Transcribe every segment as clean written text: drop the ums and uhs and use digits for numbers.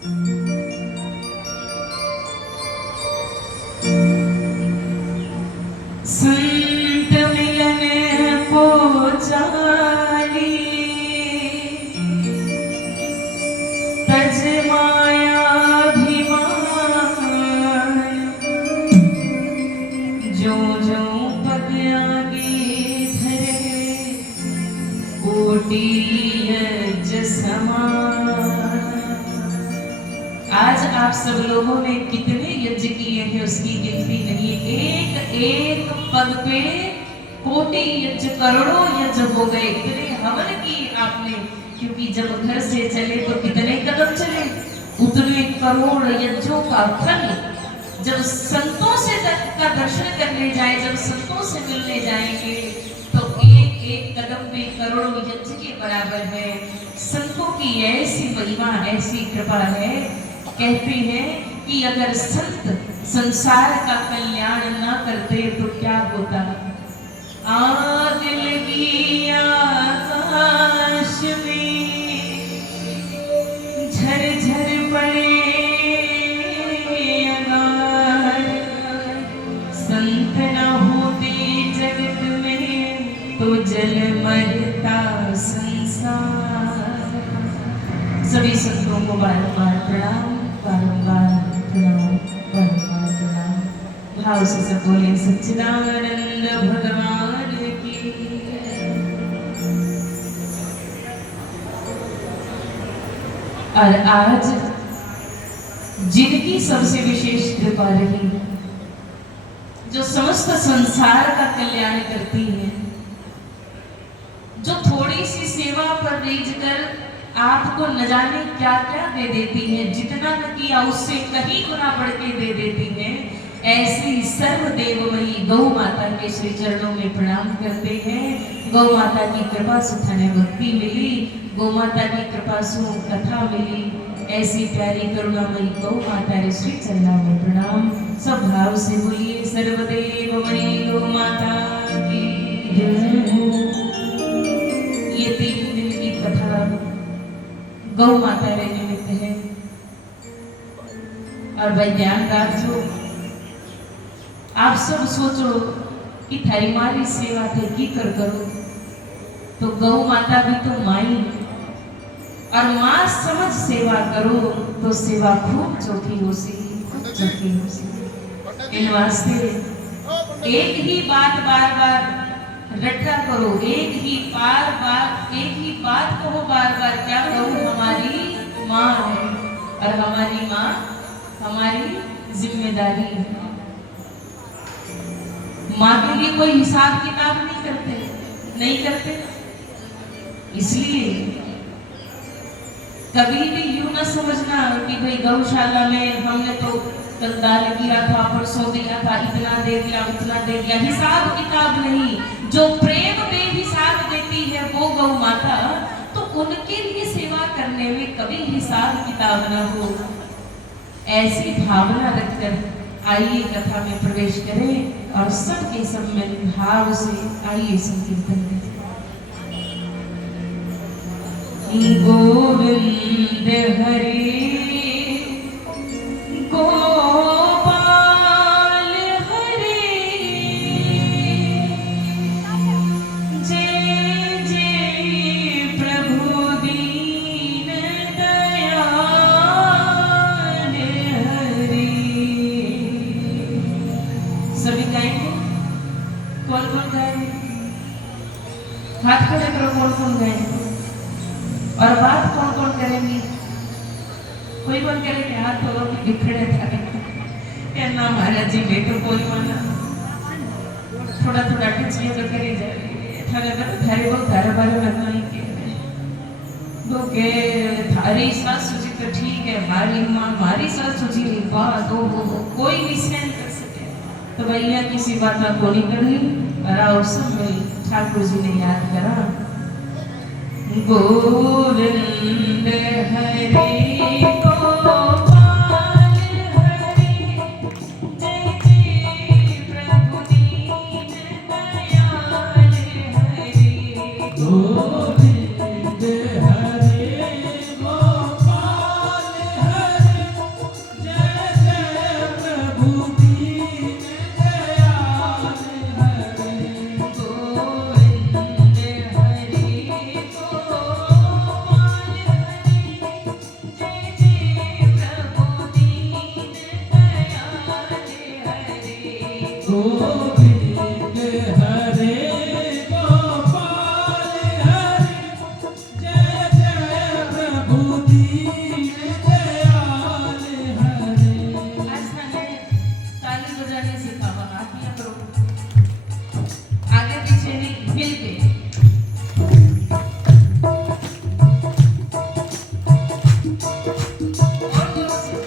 संत मिलन को जानी तज माया अभिमान, जो जो पद आगे धरे कोटि यज्ञ समान। आज आप सब लोगों ने कितने यज्ञ किए हैं उसकी गिनती नहीं। एक एक पद पे कोटि यज्ञ, करोड़ों यज्ञ हो गए। इतने हवन किए आपने, क्योंकि जब घर से चले तो कितने कदम चले, उतने करोड़ यज्ञों का फल जब संतों से का दर्शन करने जाए, जब संतों से मिलने जाएंगे तो एक एक कदम पे करोड़ों यज्ञ के बराबर है। संतों की ऐसी महिमा, ऐसी कृपा है। कहते हैं कि अगर संत संसार का कल्याण ना करते तो क्या होता। आग लगी आकाश में, झरझर पड़े अंगार, संत न होते जगत में तो जल मरता संसार। सभी संतों को बारंबार प्रणाम, बारंबार प्रणाम, बारंबार प्रणाम। भाव से सब बोले सच्चिदानंद भगवान की। और आज जिनकी सबसे विशेष कृपा रही, जो समस्त संसार का कल्याण करती है, जो थोड़ी सी सेवा पर रीझ कर आपको न जाने क्या क्या दे देती है, जितना न किया उससे कहीं गुना बढ़ के दे देती है, ऐसी सर्वदेवमयी गौ माता के श्री चरणों में प्रणाम करते हैं। गौ माता की कृपा से थाने भक्ति मिली, गौ माता की कृपा से कथा मिली। ऐसी प्यारी करुणामयी गौ माता के श्री चरणों में प्रणाम। सब भाव से बोलिए सर्वदेवमयी गौ माता की जय। ये 3 दिन की कथा गौ माता रे निमित्त है। और भाई ध्यान रखो, आप सब सोचो कि थारी मारी सेवा थे की कर करो, तो गौ माता भी तो माई, और मां समझ सेवा करो तो सेवा खूब चौकी हो सी, चौकी हो सी। इन वास्ते एक ही बात बार बार रटा करो, एक ही बात कहो बार बार। क्या कहूँ, हमारी माँ है और हमारी माँ हमारी जिम्मेदारी है। माँ के लिए कोई हिसाब किताब नहीं करते। इसलिए कभी भी यूं न समझना कि भाई गौशाला में हमने तो कल दाल गिरा था, परसों दिया था, इतना दे दिया, उतना दे दिया। हिसाब किताब नहीं, जो प्रेम बेहिसाब देती है वो गौ माता, तो उनके लिए सेवा करने में कभी हिसाब किताब न हो, ऐसी भावना रखकर आइए कथा में प्रवेश करें और सबके सब में भाव से आइए संकीर्तन करें। गोविंद हरे गोपाल हरे, जय जय प्रभु दीन दयाल हरे। सभी गाएंगे? कौन कौन गाएंगे? हाथ खड़े करो, कौन कौन गाएंगे? और बात कौन कौन करेंगे? कोई कौन करेंगे? हाथ तो बिखरे था ना महाराज जी ले तो कोई माना थोड़ा थोड़ा टिचिए तो करे जा थारे थारे बहुत थारे बारे में नहीं के तो के थारी सासू जी तो ठीक है, हमारी माँ हमारी सासू जी की बात हो कोई भी सहन कर सके, तो भैया किसी बात का को नहीं करनी। और आओ सब मिल ठाकुर जी ने याद करा। गोविंद हरे गोपाल हरे, जय जय प्रभु दीन दयाल हरे। गोविंद हरे गोपाल हरे, गोविंद हरे गोपाल हरे जय जय प्रभु दीन दयाल हरे। आज मैंने ताली बजाने सिखावा, आप क्या करो आगे पीछे नहीं मिल के। और जोर से।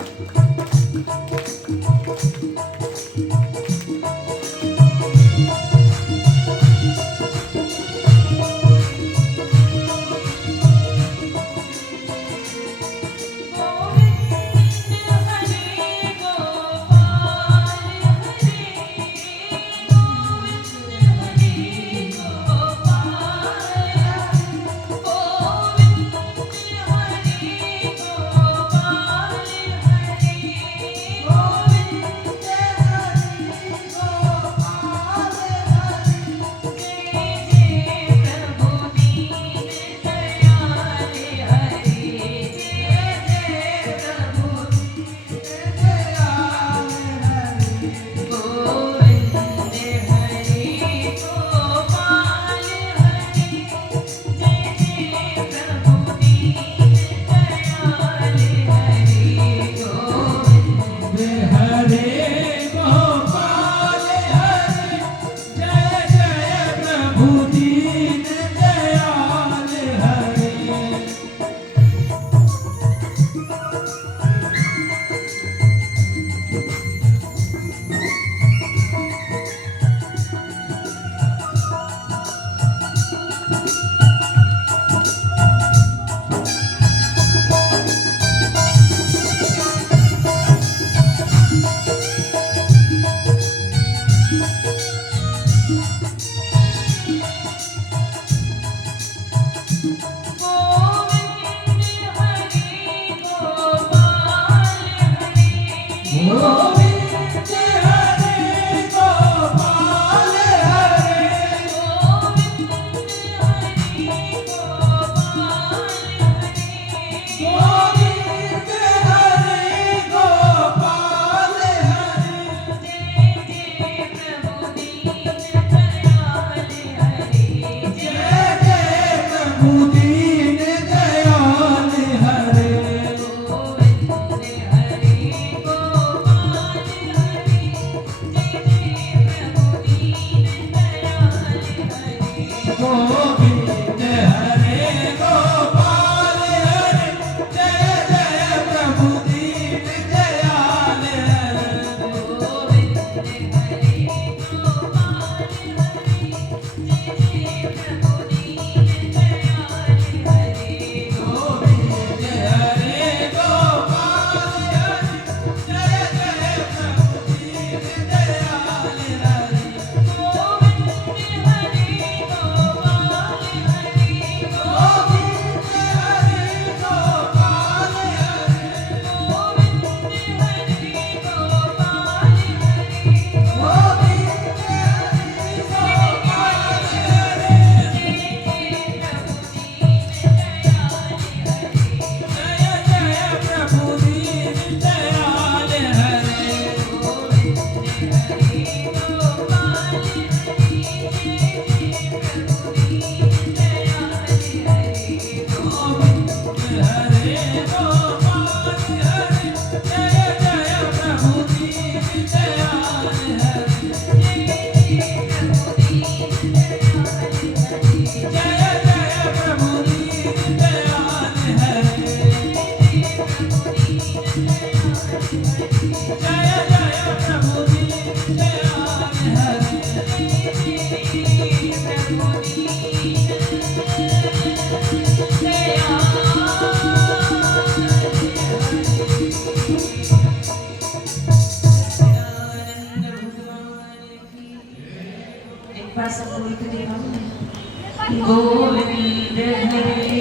गोविंद हरे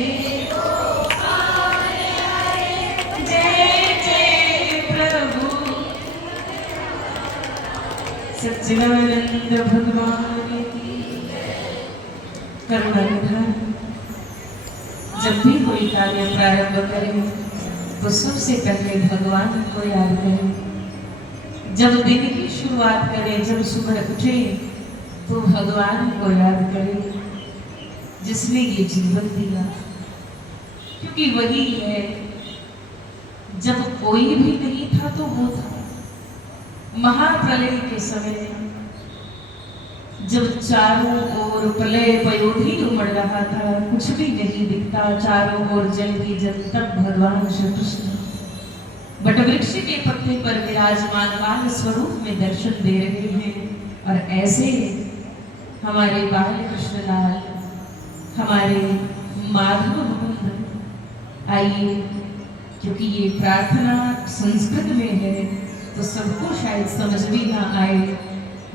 जय जय प्रभु सच्चिदानंद भगवान की करुणा निधान। जब भी कोई कार्य प्रारंभ करें तो सबसे पहले भगवान को याद करें। जब दिन की शुरुआत करें, जब सुबह उठे तो भगवान को याद करें जिसने ये जीवन दिया, क्योंकि वही है। जब कोई भी नहीं था तो वो था। महाप्रलय के समय जब चारों ओर प्रलय पयोधी उमड़ रहा था, कुछ भी नहीं दिखता, चारों ओर जल ही जल, तब भगवान श्री कृष्ण वटवृक्ष के पत्ते पर विराजमान बाल स्वरूप में दर्शन दे रहे हैं। और ऐसे हमारे बाल कृष्णलाल, हमारे माधव मुकुंद, आइए, क्योंकि ये प्रार्थना संस्कृत में है तो सबको शायद समझ भी ना आए,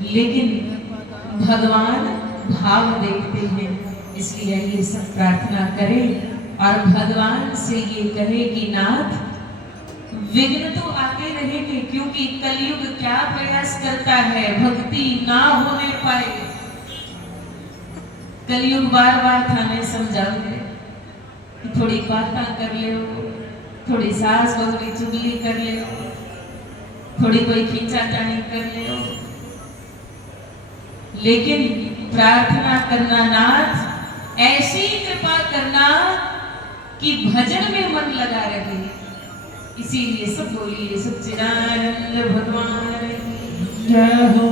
लेकिन भगवान भाव देखते हैं, इसलिए ये सब प्रार्थना करें और भगवान से ये कहे कि नाथ, विघ्न तो आते रहेंगे, क्योंकि कलयुग क्या प्रयास करता है, भक्ति ना होने पाए। कलयुग बार बार थाने समझाओगे कि थोड़ी बातें कर ले, थोड़ी सास बहू की चुगली कर ले, थोड़ी कोई खींचातानी कर ले, लेकिन प्रार्थना करना नाथ, ऐसी कृपा करना कि भजन में मन लगा रहे। इसीलिए सब बोलिए सच्चिदानंद भगवान की जय हो।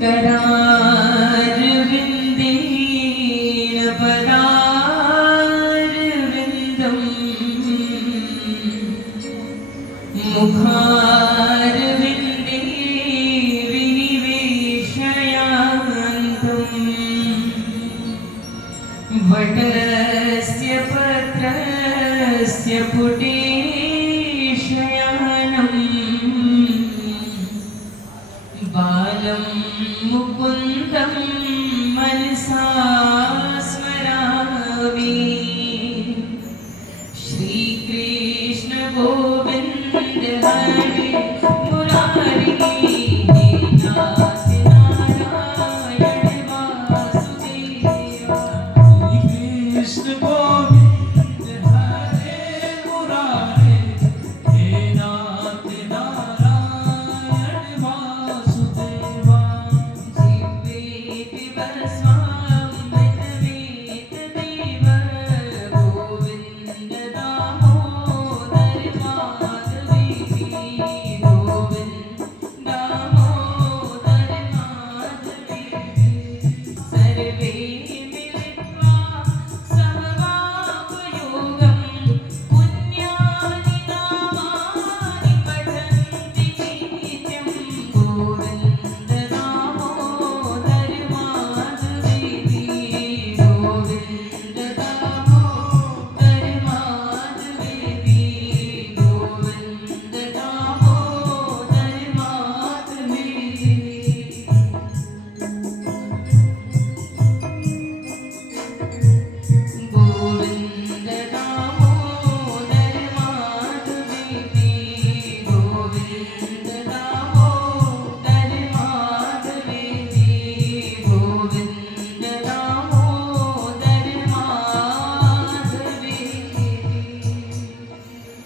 करार विंदेन पदार विंदम, मुखार विंदे विनिवेशयान्तम्, वटस्य पत्रस्य पुटे बालं मुकुन्दं मनसा स्मरामि। श्रीकृष्ण गोविन्द हरे मुरारी, नाथ नारायण वासुदेवा। कृष्ण गोविंद हरे मुरारे, हे नाथ नारायण वासुदेवा। जीवेति वस्वामृत वेद देव, गोविन्द दामोदर माधवेति, गोविन्द दामोदर माधवेति। सर्वे मिलित्वा समवापयोगं, पुण्यानि नामानि पठन्ति नित्यं, गोविन्द दामोदर माधवेति, गोविन्द दामोदर माधवेति, गोविन्द दामोदर माधवेति। गोविन्द दामोदर माधवेति, गोविन्द दामोदर माधवेति, गोविन्द दामोदर माधवेति।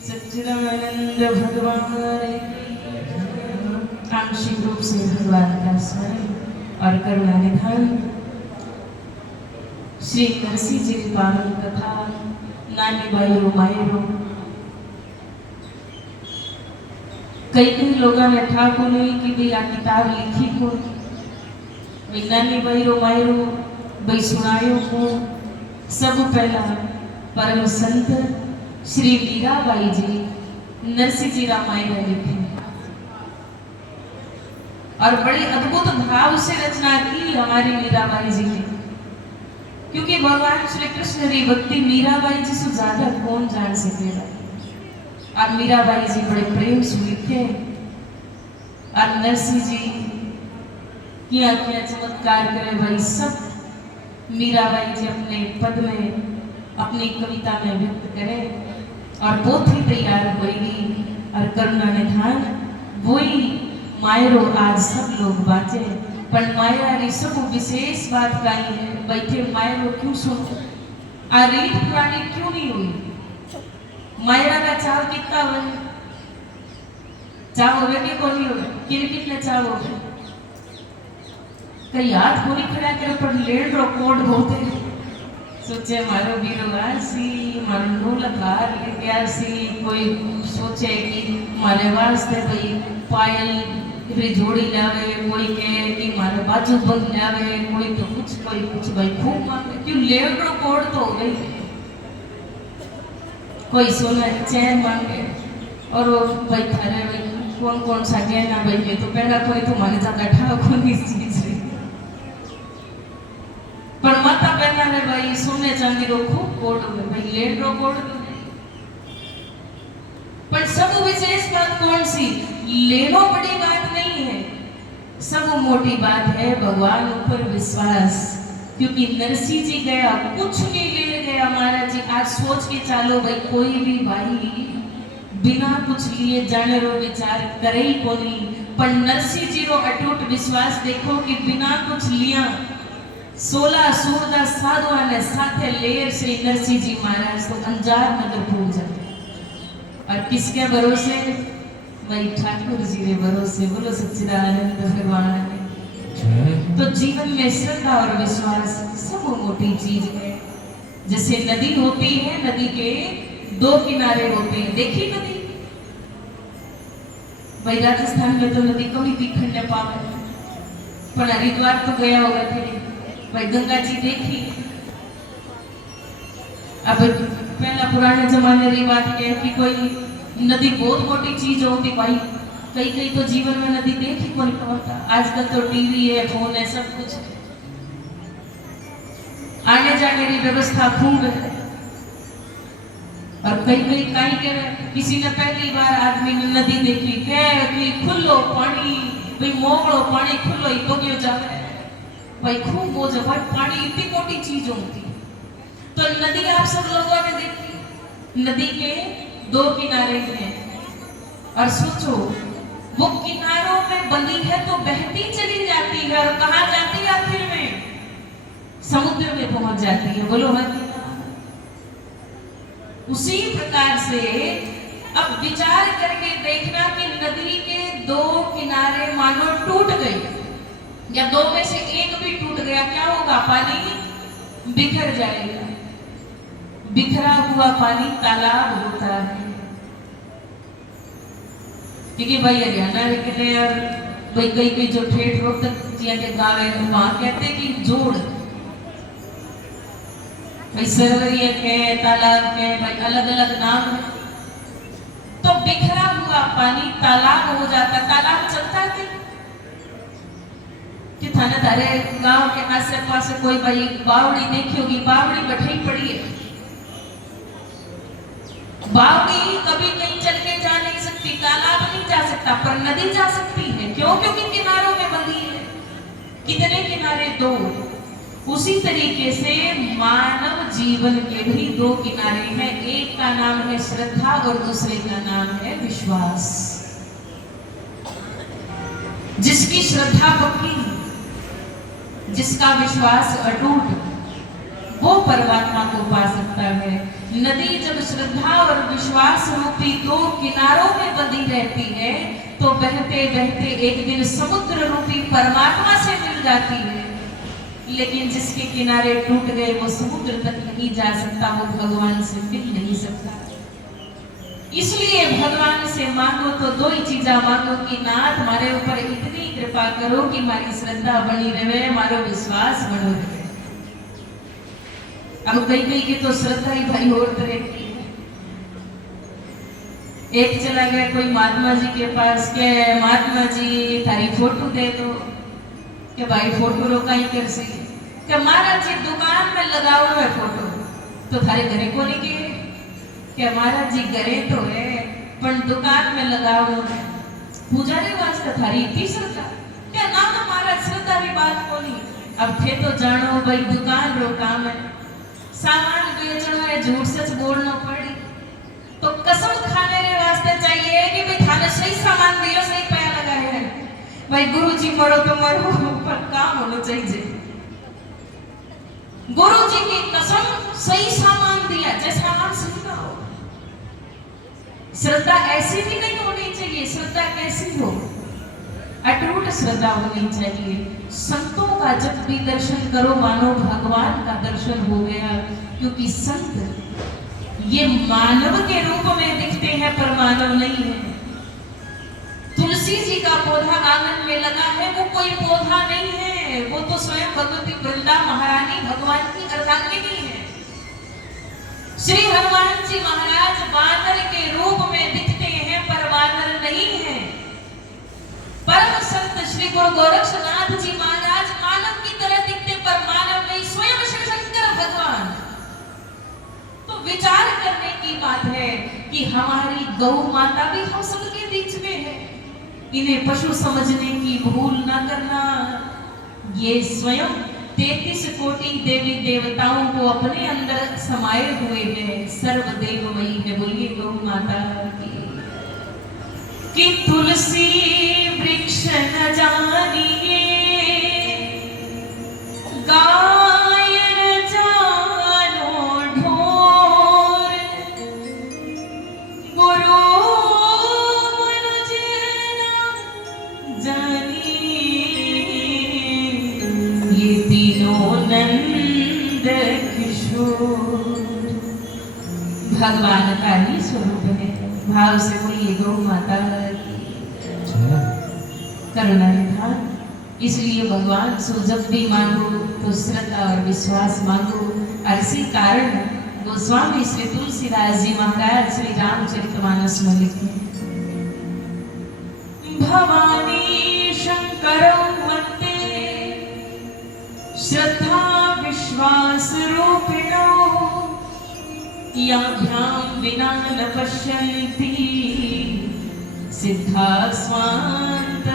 सच्चिदानंद भगवान की आंशिक रूप से भगवान का स्मरण और करुणा निधान। श्री नरसिंह जी की पावन कथा नानी बाईरो मायरो। कई लोगों ने ठाको नहीं कि भाई आ किताब लिखी को, भाई नानी बाईरो मायरो भाई सुनायो को। सब पहला परम संत श्री मीराबाई जी नरसिंह जी रामायण लिखे और बड़ी अद्भुत भाव से रचना की हमारी मीराबाई जी ने, क्योंकि भगवान श्री कृष्ण की भक्ति मीराबाई जी से ज्यादा कौन जान सकेगा। और मीराबाई जी बड़े प्रेम से लिखे और नरसिंह जी क्या क्या चमत्कार करे भाई, सब मीराबाई जी अपने पद में अपनी कविता में व्यक्त करे और पोथी तैयार होगी और करुणा निधान वही मायरो आज सब लोग बाचे। पर माया री सब विशेष बात कही है, बैठे मायरो क्यों सुनो, आ रीत पुरानी क्यों नहीं हुई। मायरा का चाल कितना बन चाहो वे के कोनी होवे कितने चाहो कई हाथ कोनी खड़ा करे पर लेड रो कोड होते सोचे मारो वीरो आसी मारो नूल कार ले गया सी कोई सोचे कि मारे वास्ते भाई पायल री जोड़ी लावे कोई के कि मारे बाजू बंद लावे कोई तो कुछ भाई खूब मांगे क्यों लेड रो कोड तो हो गई कोई सोना चैन मांगे और वो भाई थारे भाई कौन सा गहना भाई मैं तो पहला कोई तो माने ज्यादा ठाव कौन इस चीज रे पर माता बहना ने भाई सोने चांदी रो खूब कोड हो भाई लेड रो कोड तो नहीं पर सब विशेष बात कौन सी लेनो बड़ी बात नहीं है सब मोटी बात है भगवान ऊपर विश्वास क्योंकि नरसिंह जी गया कुछ नहीं ले गया महाराज जी आज सोच के चालो भाई कोई भी भाई बिना कुछ लिए जाने रो विचार करे ही कोनी पर नरसिंह जी रो अटूट विश्वास देखो कि बिना कुछ लिया 16 सूरदास साधुआ ने साथे लेर श्री नरसिंह जी महाराज तो अंजार नगर पहुंच जाते और किसके भरोसे भाई ठाकुर जी के भरोसे बोलो सच्चिदानंद भगवान तो जीवन में श्रद्धा और विश्वास सब मोटी चीज है जैसे नदी होती है नदी के 2 किनारे होते हैं देखी नदी भाई राजस्थान में तो नदी कभी दिखने न पावे पर हरिद्वार तो गया होगा थे भाई गंगा जी देखी अब पहला पुराने जमाने की बात है कि कोई नदी बहुत मोटी चीज होती भाई कई तो जीवन में नदी देखी कौन होता आजकल तो टीवी है फोन है सब कुछ आने जाने की व्यवस्था खूब है और कई के किसी ने पहली बार आदमी ने नदी देखी कि खुलो पानी भाई मोगड़ो पानी खुलो ही बगियो जावे भाई खूब बोझ भाई पानी इतनी मोटी चीज होती तो नदी आप सब लोगों ने देखी नदी के 2 किनारे हैं और सोचो वो किनारों में बंधी है तो बहती चली जाती है और कहाँ जाती है आखिर में समुद्र में पहुंच जाती है बोलो है उसी प्रकार से अब विचार करके देखना कि नदी के 2 किनारे मानो टूट गई या 2 में से एक भी टूट गया क्या होगा पानी बिखर जाएगा बिखरा हुआ पानी तालाब होता है क्योंकि भाई हरियाणा के यार भाई कई जो ठेठ रोक तक जिया के गाँव है वहां कहते हैं कि जोड़ भाई सरोवरिया के तालाब के भाई अलग अलग नाम है तो बिखरा हुआ पानी तालाब हो जाता तालाब चलता है कि थाने तारे गांव के आसे पास कोई भाई बावड़ी देखी होगी बावड़ी बैठी पड़ी है बावड़ी कभी कहीं चल के जा नहीं सकती तालाब नहीं जा सकता पर नदी जा सकती है क्यों क्योंकि किनारों में बंधी है कितने किनारे 2 उसी तरीके से मानव जीवन के भी 2 किनारे हैं एक का नाम है श्रद्धा और दूसरे का नाम है विश्वास जिसकी श्रद्धा पक्की जिसका विश्वास अटूट वो परमात्मा को पा सकता है नदी जब श्रद्धा और विश्वास रूपी 2 किनारों में बंधी रहती है तो बहते बहते एक दिन समुद्र रूपी परमात्मा से मिल जाती है लेकिन जिसके किनारे टूट गए वो समुद्र तक नहीं जा सकता वो भगवान से मिल नहीं सकता इसलिए भगवान से मांगो तो 2 ही चीजा मांगो कि नाथ हमारे ऊपर इतनी कृपा करो कि हमारी श्रद्धा बनी रहे हमारा विश्वास बनो रहे अब कई की तो श्रद्धा ही भाई और तरह की है एक चला गया कोई महात्मा जी के पास के महात्मा जी थारी फोटो दे दो के भाई फोटो रोका ही कर सी के महाराज जी दुकान में लगाओ है फोटो तो थारे घरे को नहीं के के महाराज जी घरे तो है पर दुकान में लगाओ है पुजारी वास्ते थारी इतनी श्रद्धा क्या नाम महाराज श्रद्धा की बात को नहीं अब थे तो जानो भाई दुकान रो काम है सामान बेचना है झूठ सच बोलना पड़ी तो कसम खाने रे वास्ते चाहिए कि भाई थाने सही सामान दियो सही पैसा लगाए है भाई गुरुजी मरो तो मरो पर काम होना चाहिए गुरुजी की कसम सही सामान दिया जैसा सामान सही का हो श्रद्धा ऐसी भी नहीं होनी चाहिए चाहिए, श्रद्धा कैसी हो? अटूट श्रद्धा होनी चाहिए। संतों का जब भी दर्शन करो मानो भगवान का दर्शन हो गया, क्योंकि संत ये मानव के रूप में दिखते हैं पर मानव नहीं है। तुलसी जी का पौधा आंगन में लगा है, वो कोई पौधा नहीं है, वो तो स्वयं भगवती वृंदा महारानी भगवान की अर्धांगिनी है। श्री हनुमान जी महाराज वानर के रूप में दिखते हैं पर वानर नहीं है। परम संत श्री गुरु गोरक्षनाथ जी महाराज मानव की तरह दिखते पर मानव नहीं, स्वयं शिव शंकर भगवान। तो विचार करने की बात है कि हमारी गौ माता भी हम सबके बीच में है। इन्हें पशु समझने की भूल ना करना। ये स्वयं 33 कोटि देवी देवताओं को अपने अंदर समाये हुए हैं, सर्वदेवमयी है। बोलिए गौ माता की। कि तुलसी वृक्ष न जानिए, गाय न जानो ढोर, गुरु मनुज न जानिए, ये तीनों नंद किशोर। भगवान का ही स्वरूप है। भाव से बोलिए गौ माता की करुणा निधान। इसलिए भगवान से जब भी मांगो तो श्रद्धा और विश्वास मांगो। और इसी कारण गोस्वामी श्री तुलसीदास जी महाराज श्री रामचरितमानस में लिखते हैं, भवानी शंकरौ वंदे श्रद्धा विश्वास रूपिणौ, याभ्यां विना न पश्यन्ति सिद्धा स्वान्तस्थमीश्वर।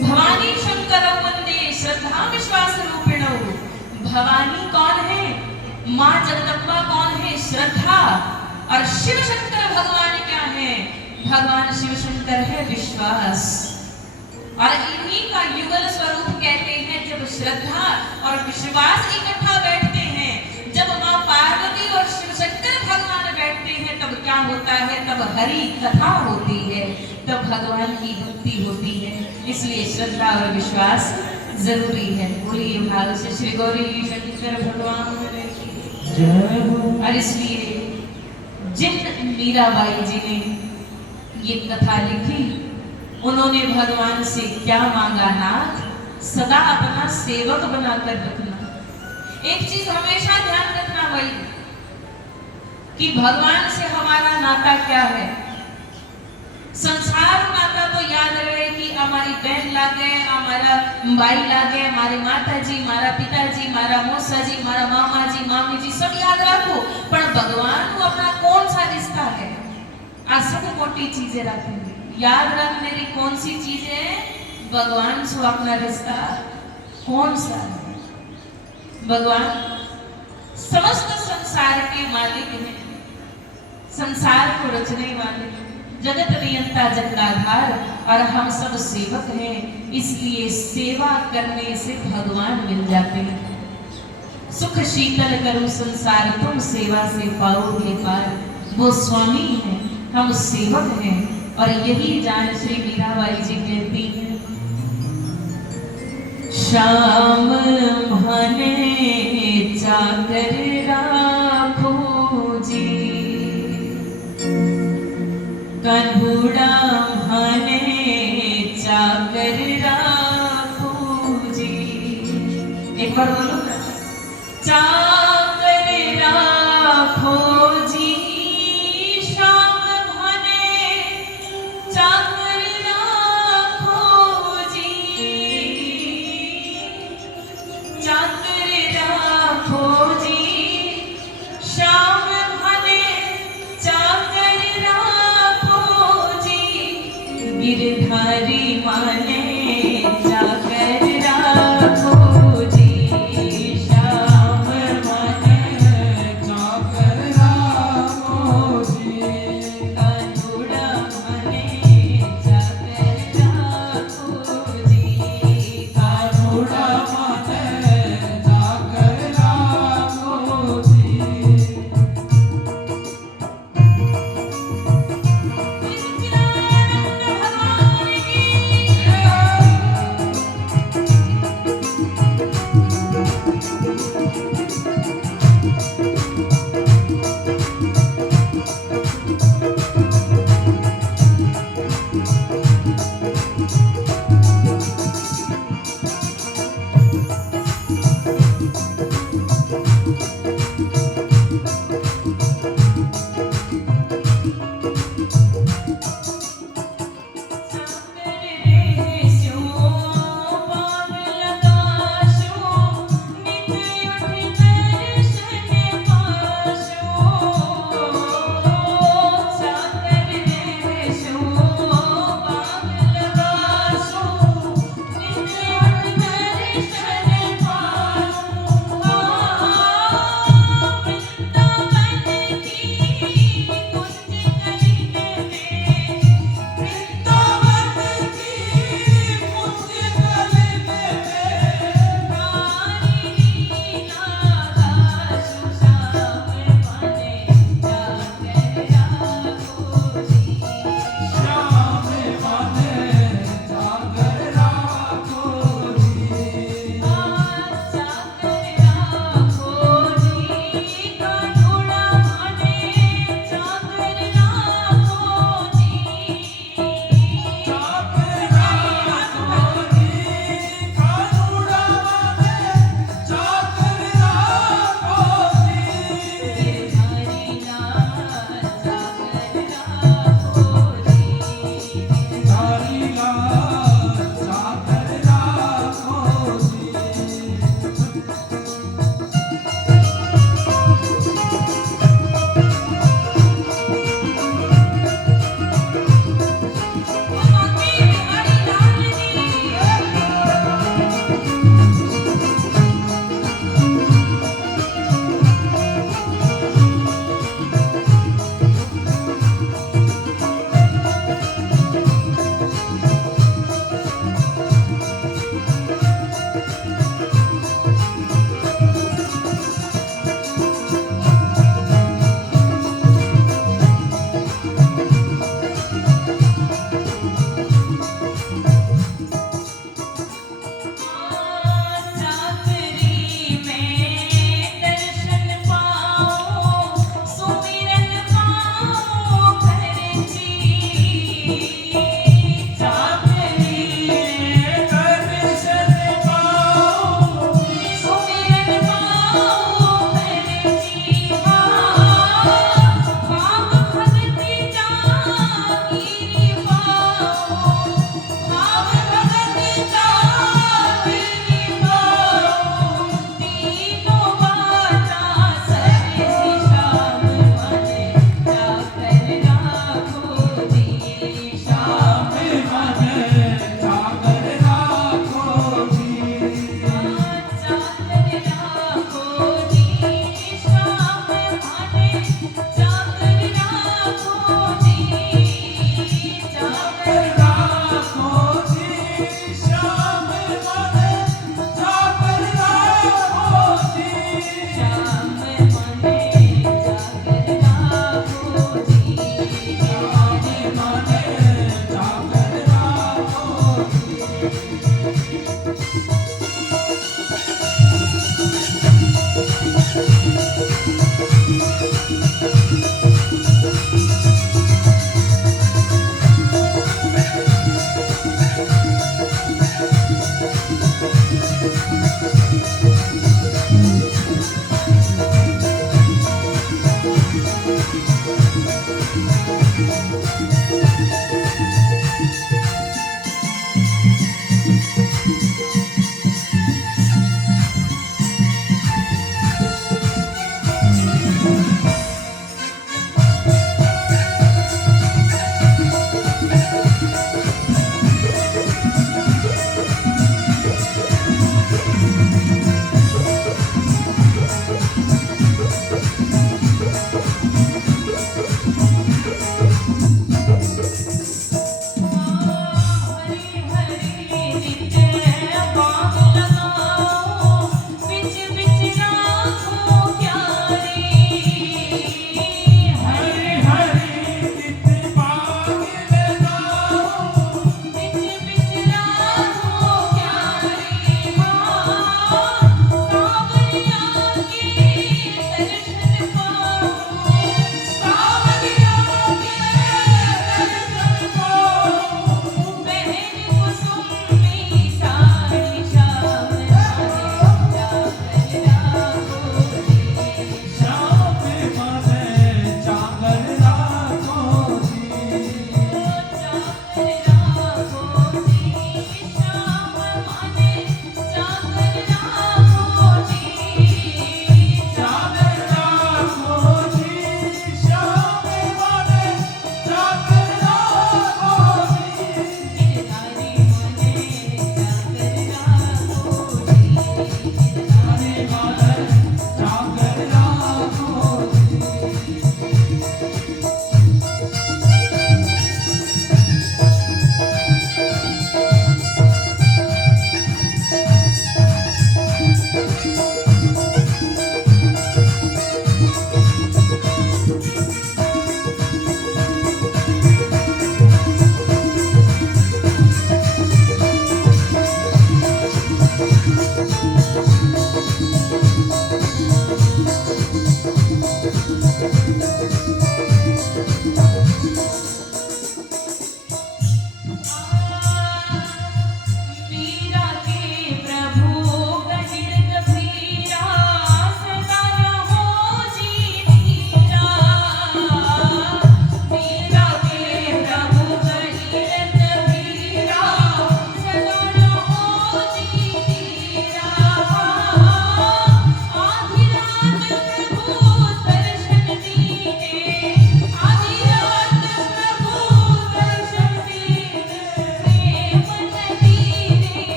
भवानी शंकर वंदे श्रद्धा विश्वास रूपिणौ। भवानी कौन है? माँ जगदम्बा कौन है? श्रद्धा। और शिव शंकर भगवान क्या है? भगवान शिव शंकर है विश्वास। और इन्हीं का युगल स्वरूप कहते हैं। जब श्रद्धा और विश्वास इकट्ठा बैठते हैं, जब माँ पार्वती और शिव शंकर भगवान बैठते हैं, तब क्या होता है? तब हरि कथा होती है, तब भगवान की भक्ति होती है। इसलिए श्रद्धा और विश्वास जरूरी है। बोलिए भाव से श्री गौरी शंकर भगवान की जय हो। और इसलिए जिन मीराबाई जी ने ये कथा लिखी, उन्होंने भगवान से क्या मांगा? नाथ सदा अपना सेवक बनाकर रखना। एक चीज हमेशा ध्यान रखना भाई, कि भगवान से हमारा नाता क्या है। संसार नाता तो याद रहे कि हमारी बहन लागे, हमारा भाई लागे, हमारे माता जी, हमारा पिताजी, हमारा मौसा जी, हमारा मामा जी, मामी जी, सब याद रखो। पर भगवान को अपना कौन सा रिश्ता है? आज सब मोटी चीजें रखेंगे। याद रख मेरी कौन सी चीज है? भगवान से अपना रिश्ता कौन सा है? भगवान समस्त संसार के मालिक हैं, संसार को रचने वाले, जगत नियंता जगदाधार, और हम सब सेवक हैं। इसलिए सेवा करने से भगवान मिल जाते हैं। सुख शीतल करूं संसार, तुम सेवा से पाओगे पार। वो स्वामी हैं, हम सेवक हैं। और यही जान श्री मीराबाई जी कहती हैं, श्याम भने चाकर राखो जी, कन्हुड़ा भने चाकर राखो जी। एक बार बोलो ना, चाकर राखो जी, श्याम भने चाकर राखो जी, चाकर राखो जी, श्याम भने चाकर राखो जी, गिरधारी माने चाकर राखो जी।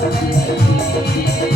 करे